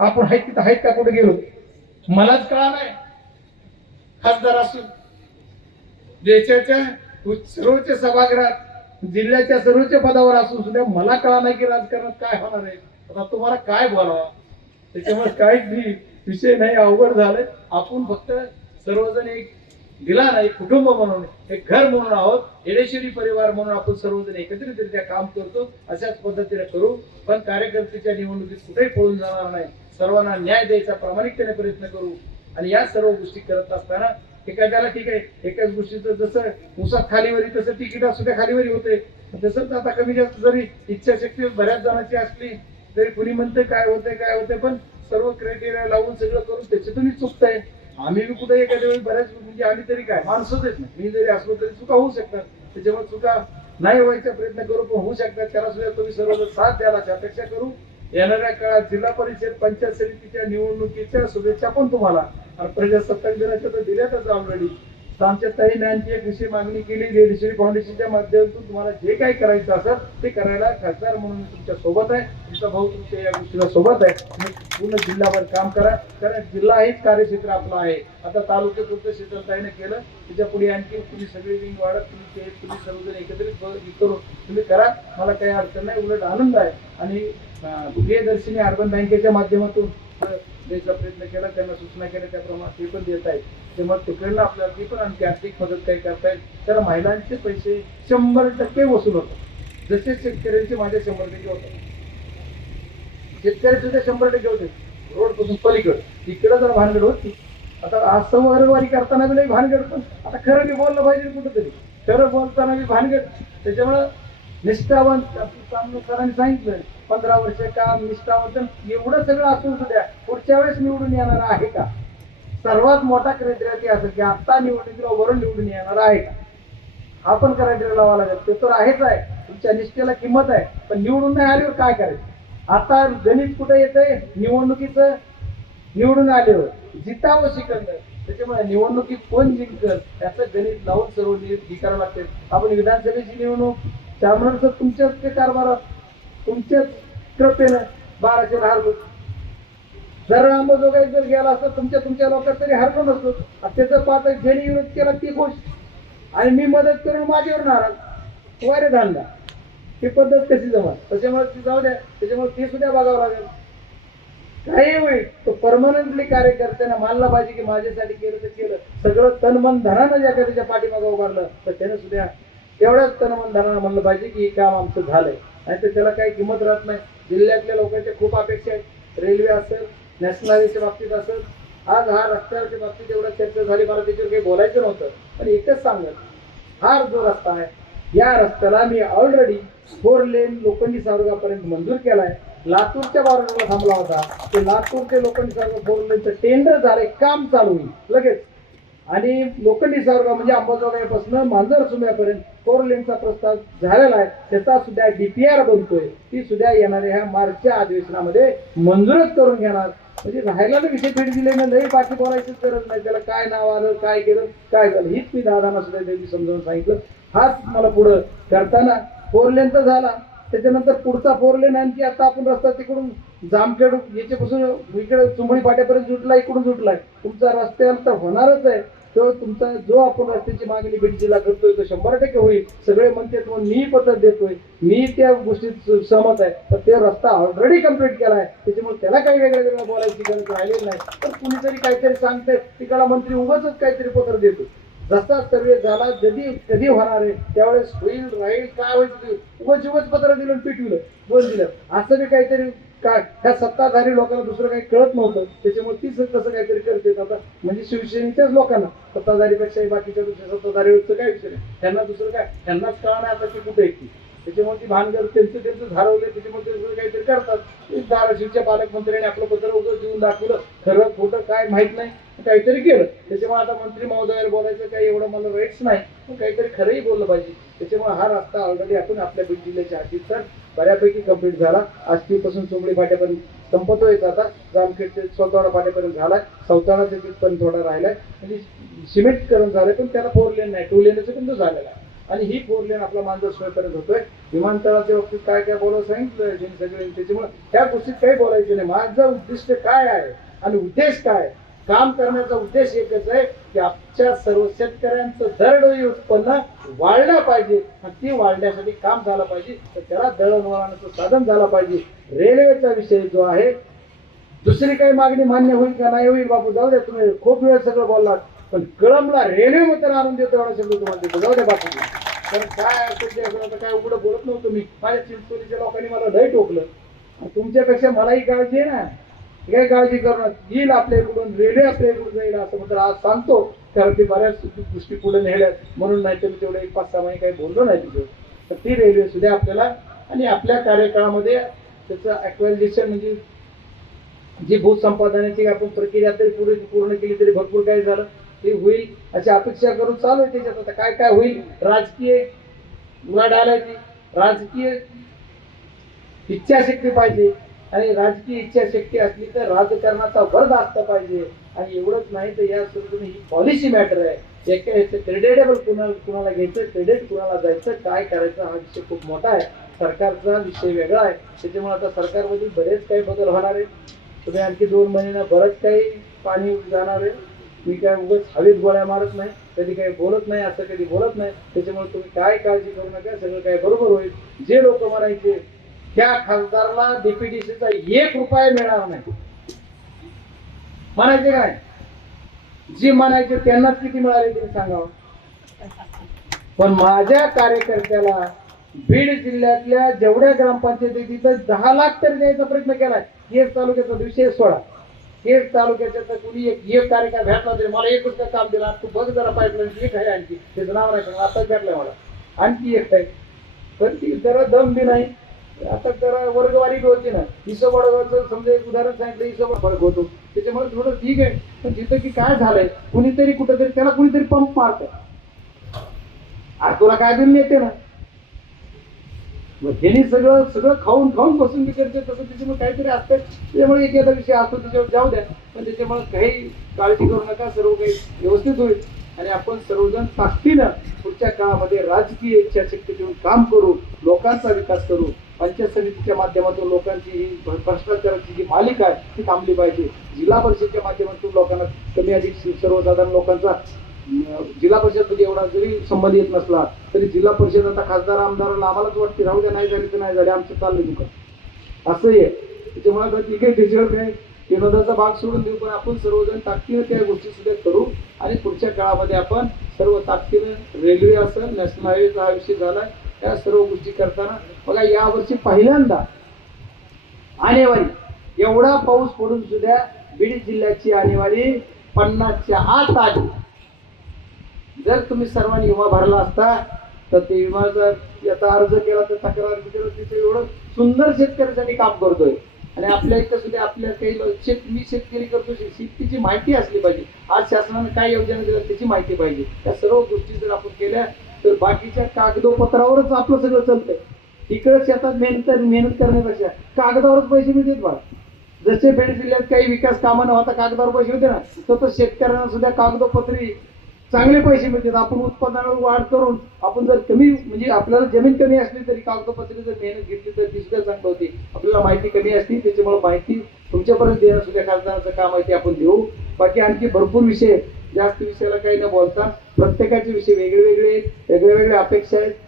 आपण आहेत तिथं आहेत का कुठे गेलो मलाच कळा नाही. खासदार असून देशाच्या सर्वोच्च सभागृहात जिल्ह्याच्या सर्वोच्च पदावर असून सुद्धा मला कळा नाही की राजकारणात काय होणार आहे. आता तुम्हाला काय बोलावा त्याच्यामुळे काहीच विषय नाही. अवघड झालंय. आपण फक्त सर्वजण एक दिला नाही कुटुंब म्हणून एक घर म्हणून आहोत. येडेश्वरी परिवार म्हणून आपण सर्वजण एकत्रितरित्या काम करतो. अशाच पद्धतीने करू. पण कार्यकर्त्याच्या निवडणुकीत कुठेही पळून जाणार नाही. सर्वांना न्याय द्यायचा प्रामाणिकतेने प्रयत्न करू. आणि या सर्व गोष्टी करत असताना एखाद्याला ठीक आहे एकाच गोष्टीचं जसं उसात खालीवरी तसं तिकीटात सुद्धा खालीवरी होते. तसंच आता कमी जास्त जरी इच्छाशक्ती बऱ्याच जणांची असली तरी कुणी म्हणते काय होते पण सर्व क्रायटेरिया लावून सगळं करून त्याच्यातूनही चुकतंय. आम्ही बी कुठे एखाद्या वेळी बऱ्याच म्हणजे आम्ही तरी काय माणसंच आहेत ना. मी जरी असलो तरी चुका होऊ शकतात. त्याच्यामुळे चुका नाही व्हायचा प्रयत्न करू पण होऊ शकतात. त्याला सुद्धा तुम्ही सर्वजण साथ द्यायला अपेक्षा करू. येणाऱ्या काळात जिल्हा परिषद पंचायत समितीच्या निवडणुकीच्या शुभेच्छा पण तुम्हाला. आणि प्रजासत्ताक दिनाच्या तर दिल्यातच ऑलरेडी. आमच्या ताईने आणखी एक विषय मागणी केली. येडेश्वरी फाउंडेशनच्या माध्यमातून तुम्हाला जे काही करायचं असेल ते करायला खासदार म्हणून तुमच्या सोबत आहे. तुमचा भाऊ तुमच्या या गोष्टीला सोबत आहे. तुम्ही पूर्ण जिल्ह्यावर काम करा. कारण जिल्हा हेच कार्यक्षेत्र आपलं आहे. आता तालुक्यापुरतं क्षेत्रताईने केलं. त्याच्या पुढे आणखी तुम्ही सगळी विंग वाढत तुम्ही सर्वजण एकत्रित करून तुम्ही करा. मला काही अडचण नाही. उलट आनंद आहे. आणि प्रियदर्शिनी अर्बन बँकेच्या माध्यमातून द्यायचा प्रयत्न केला. त्यांना सूचना केल्या त्याप्रमाणे ते पण देत आहेत. त्यामुळे तिकडनं आपल्याला ती पण आणखी आर्थिक मदत काही करता येईल. तर महिलांचे पैसे 100% वसूल होतात. जसे शेतकऱ्यांचे माझे 100% होतात. शेतकरी सुद्धा 100% होते. रोड पासून पलीकडे तिकडे जर भानगड होती. आता आज संवारवारी करताना बी नाही भानगड. पण आता खरं मी बोललं पाहिजे कुठंतरी. खरं बोलताना बी भानगड. त्याच्यामुळं निष्ठावंत सरांनी सांगितलं 15 वर्ष काम निष्ठावंत एवढं सगळं असून सुद्धा पुढच्या वेळेस निवडून येणार आहे का. सर्वात मोठा क्रायटेरिया असं की आता निवडणुकीला वरून निवडून येणार आहे का. आपण क्रायटेरिया लावावा लागेल. ते तर आहेच आहे. तुमच्या निष्ठेला किंमत आहे. पण निवडून नाही आल्यावर काय करायचं. आता गणित कुठे येतंय निवडणुकीचं. निवडून आल्यावर जितावं शिकणं. त्याच्यामुळे निवडणुकीत कोण जिंकल याचं गणित लावून सर्व हे करावं लागते. आपण विधानसभेची निवडणूक त्यामुळे तुमच्याच ते कारभारात तुमच्याच कृपेनं 1200 हारलो. जर अंबाजोगाई जर गेला असतं तुमच्या लोकांत तरी हरलो नसतो. त्याचं पाहत ज्यांनी विरोध केला ती खुश आणि मी मदत करून माझ्यावर नाराज. वारे धांदा ही पद्धत कशी जमा. त्याच्यामुळे ती जाऊ द्या. त्याच्यामुळे ती सुद्धा बघावं लागेल. काही होईल तो परमनंटली कार्यकर्त्यांना मानला पाहिजे की माझ्यासाठी केलं तर केलं. सगळं तन मन धनानं ज्या त्याच्या पाठीमागं उभारलं तर त्यानं सुद्धा तेवढ्याच तन मन धनानं म्हणलं पाहिजे की हे काम आमचं झालंय. नाही तर त्याला काही किंमत राहत नाही. जिल्ह्यातल्या लोकांच्या खूप अपेक्षा आहेत. रेल्वे असेल नॅशनल हायवेच्या बाबतीत असेल. आज हा रस्त्याच्या बाबतीत एवढा चर्चा झाली. मला त्याच्यावर काही बोलायचं नव्हतं. पण एकच सांगत हा जो रस्ता आहे या रस्त्याला मी ऑलरेडी 4 लेन लोखंडी सावरगापर्यंत मंजूर केलाय. लातूरच्या बाजूला थांबला होता. ते लातूरचे लोखंडी सावरगाव 4 लेनचं टेंडर झालंय. काम चालू होईल लगेच. आणि लोखंडी सावरगाव म्हणजे अंबाजोगाईपासून मांजरसुंब्यापर्यंत 4 लेनचा प्रस्ताव झालेला आहे. त्याचा सुद्धा DPR बनतोय. ती सुद्धा येणाऱ्या ह्या मार्चच्या अधिवेशनामध्ये मंजूरच करून घेणार. म्हणजे राहायला विषय भेट दिले ना लई बाकी बोलायचीच गरज नाही. त्याला काय नाव आलं काय केलं काय झालं हीच मी दादांना सुद्धा त्यांनी समजावून सांगितलं. हाच मला पुढं करताना 4 लेनचा झाला. त्याच्यानंतर पुढचा 4 लेन आणखी आता आपण रस्ता तिकडून जामखेड याच्यापासून इकडे चुंबडी फाट्यापर्यंत जुटला इकडून जुटलाय. तुमचा रस्त्याला तर होणारच आहे. तो तुमचा जो आपण रस्त्याची मागणी बीडजीला करतोय तो 100% होईल. सगळे म्हणतात म्हणून मी पत्र देतोय. मी त्या गोष्टीत सहमत आहे. तर ते रस्ता ऑलरेडी कम्प्लीट केलाय. त्याच्यामुळे त्याला काही वेगळं बोलायची गरज राहिलेली नाही. तर कुणीतरी काहीतरी सांगतंय तिकडला मंत्री उगाच काहीतरी पत्र देतो. जसा सर्वे झाला कधी होणार आहे त्यावेळेस होईल राहील काय होईल उगाच पत्र दिलं पिटविलं बोल दिलं असं बी काहीतरी काय ह्या सत्ताधारी लोकांना दुसरं काही कळत नव्हतं. त्याच्यामुळे ती तसं काहीतरी करते आता. म्हणजे शिवसेनेच्याच लोकांना सत्ताधारीपेक्षाही बाकीच्या दुसऱ्या सत्ताधारीवरचं काय विषय नाही. त्यांना दुसरं काय त्यांनाच कळणार आता की कुठे येते. त्याच्यामुळे ती भानगड त्यांचं हरवले. त्याच्यामुळे ते काहीतरी करतात. धाराशिवच्या पालकमंत्र्यांनी आपलं पत्र उगाच देऊन दाखवलं. खरं खोटं काय माहित नाही काहीतरी केलं. त्याच्यामुळे आता मंत्री महोदयावर बोलायचं काही एवढं मला राईट्स नाही. पण काहीतरी खरंही बोललं पाहिजे. त्याच्यामुळे हा रस्ता ऑलरेडी आपण आपल्या बीड जिल्ह्याच्या हद्दीत तर बऱ्यापैकी कंप्लीट झाला. आष्टीपासून चोंबडी फाट्यापर्यंत संपतोय. आता जामखेडचे सौताडा फाट्यापर्यंत झालाय. सौताडाच्या तिथपर्यंत थोडा राहिलाय. म्हणजे सिमेंटकरण झालंय पण त्याला 4 लेन नाही 2 लेनचं पण तो झालेला आहे. आणि ही 4 लेन आपला मांजर सोयीपर्यंत होतोय. विमानतळाच्या बाबतीत काय काय बोलावं सांगितलं त्यांनी सगळे, त्याच्यामुळे त्या गोष्टीत काही बोलायचं नाही. माझं उद्दिष्ट काय आहे आणि उद्देश काय, काम करण्याचा उद्देश एकच आहे की आमच्या सर्व शेतकऱ्यांचं दरडोई उत्पन्न वाढलं पाहिजे आणि ती वाढण्यासाठी काम झालं पाहिजे. तर त्याला दळणवळणाचं साधन झालं पाहिजे. रेल्वेचा विषय जो आहे, दुसरी काही मागणी मान्य होईल का नाही होईल बापू जाऊ द्या, तुम्ही खूप वेळ सगळं बोललात, पण कळंबला रेल्वे मध्ये आणून देतो एवढा शब्द तुम्हाला देतो, जाऊ द्या बापू. तर काय आता काय उघडं बोलत नव्हतं मी. माझ्या चिंचोलीच्या लोकांनी मला लय टोकलं. तुमच्यापेक्षा मलाही काळजी आहे ना, काय काळजी करू नका, येईल आपल्या इकडून रेल्वे, आपल्या इकडून जाईल असं म्हणतात. आज सांगतो कारण ती बऱ्याच गोष्टी पुढे नेल्यात म्हणून, नाही तर मी तेवढे 5-6 महिने काही बोललो नाही तिथे. तर ती रेल्वे सुद्धा आपल्याला आणि आपल्या कार्यकाळामध्ये त्याचं ॲक्वायझेशन म्हणजे जी भूसंपादनाची आपण प्रक्रिया तरी पूर्ण केली तरी भरपूर काही झालं ते होईल अशी अपेक्षा करून चालू आहे. त्याच्यात आता काय काय होईल, राजकीय उलाढाल आलायची, राजकीय इच्छाशक्ती पाहिजे आणि राजकीय इच्छाशक्ती असली तर राजकारणाचा वर्ग असला पाहिजे. आणि एवढंच नाही तर या सोडून ही पॉलिसी मॅटर आहे. एका ह्याचं क्रेडिटेबल कुणाला घ्यायचं, क्रेडिट कुणाला जायचं, काय करायचं, हा विषय खूप मोठा आहे. सरकारचा विषय वेगळा आहे. त्याच्यामुळे आता सरकारमध्ये बरेच काही बदल होणार आहे. तुम्ही आणखी 2 महिन्यानं बरंच काही पाणी जाणार आहे. मी काय उगाच हवेत गोळ्या मारत नाही, कधी काही बोलत नाही, असं कधी बोलत नाही. त्याच्यामुळे तुम्ही काय काळजी करू नका, सगळं काय बरोबर होईल. जे लोक म्हणायचे त्या खासदाराला डीपीडीसीचा 1 रुपया मिळणार नाही म्हणायचे काय, जे म्हणायचे त्यांनाच किती मिळाले ते सांगावं. पण माझ्या कार्यकर्त्याला बीड जिल्ह्यातल्या जेवढ्या ग्रामपंचायती तिथं 10 लाख तरी द्यायचा प्रयत्न केलाय. केज तालुक्याचा विषय सोडा, केज तालुक्याच्या तर कुणी एक कार्यक्रम भेटला तरी मला 1 रुपया काम दिला, तू बघ जरा पाईपलाईन एक आहे आणखी, त्याचं नाव नाही सांगा, आता भेटलंय मला आणखी एक आहे, पण ती जरा दम बी नाही. आता जरा वर्गवारी होती ना, इसोबडगावचं समजा एक उदाहरण सांगितलं, इसोबड फरक होतो त्याच्यामुळे थोडं ठीक आहे. पण तिथं की काय झालंय, कुणीतरी कुठंतरी त्याला कुणीतरी पंप मारत, आज तुला काय बिल येते ना, मग त्यांनी सगळं सगळं खाऊन खाऊन बसून मी करते तसं. त्याच्यामुळे काहीतरी असतं, त्याच्यामुळे एखादा विषय असतो त्याच्यावर जाऊ द्या. पण त्याच्यामुळे काही काळजी करू नका, सर्व काही व्यवस्थित होईल. आणि आपण सर्वजण ताकदीनं पुढच्या काळामध्ये राजकीय इच्छाशक्ती देऊन काम करू, लोकांचा विकास करू. पंचायत समितीच्या माध्यमातून लोकांची ही भ्रष्टाचाराची जी मालिका आहे ती थांबली पाहिजे. जिल्हा परिषदेच्या माध्यमातून लोकांना कमी अधिक सर्वसाधारण लोकांचा जिल्हा परिषद एवढा जरी संबंध येत नसला तरी जिल्हा परिषद आता खासदार आमदारांना आम्हालाच वाटते राहू द्या, नाही झाली तर नाही झाले, आमचं चाललंय दुकान असं आहे. त्याच्यामुळे ठीक आहे, त्याच्यावर काही विनोदाचा भाग सोडून देऊ, पण आपण सर्वजण ताकदीनं त्या गोष्टी सुद्धा करू. आणि पुढच्या काळामध्ये आपण सर्व ताकदीनं रेल्वे असेल, नॅशनल हायवेचा हा विषय झाला, या सर्व गोष्टी करताना बघा यावर्षी पहिल्यांदा आणेवारी एवढा पाऊस पडून सुद्धा बीड जिल्ह्याची आणेवारी 50च्या आत आली. जर तुम्ही सर्वांनी विमा भरला असता तर ते विमा जर याचा अर्ज केला तर तक्रार केलं, तिथे एवढं सुंदर शेतकऱ्यासाठी काम करतोय. आणि आपल्या इथं सुद्धा आपल्या काही मी शेतकरी करतो, शेतीची माहिती असली पाहिजे. आज शासनाने काय योजना दिल्या त्याची माहिती पाहिजे. त्या सर्व गोष्टी जर आपण केल्या तर बाकीच्या कागदोपत्रावरच आपलं सगळं चालतंय. इकडे शेतात मेहनत करण्यापेक्षा कागदावरच पैसे मिळतात बा. जसे बीड जिल्ह्यात काही विकास कामं न होता कागदावर पैसे होते ना, तर शेतकऱ्यांना सुद्धा कागदोपत्री चांगले पैसे मिळतात. आपण उत्पादनावर वाढ करून आपण जर कमी म्हणजे आपल्याला जमीन कमी असली तरी कागदोपत्री जर मेहनत घेतली तर ती सुद्धा चांगली होती. आपल्याला माहिती कमी असते त्याच्यामुळे माहिती तुमच्यापर्यंत देणं सुद्धा खासदाराचं काम आहे, ते आपण देऊ. बाकी आणखी भरपूर विषय, जास्त विषयाला काही न बोलता प्रत्येकाचे विषय वेगळे वेगळे अपेक्षा आहेत.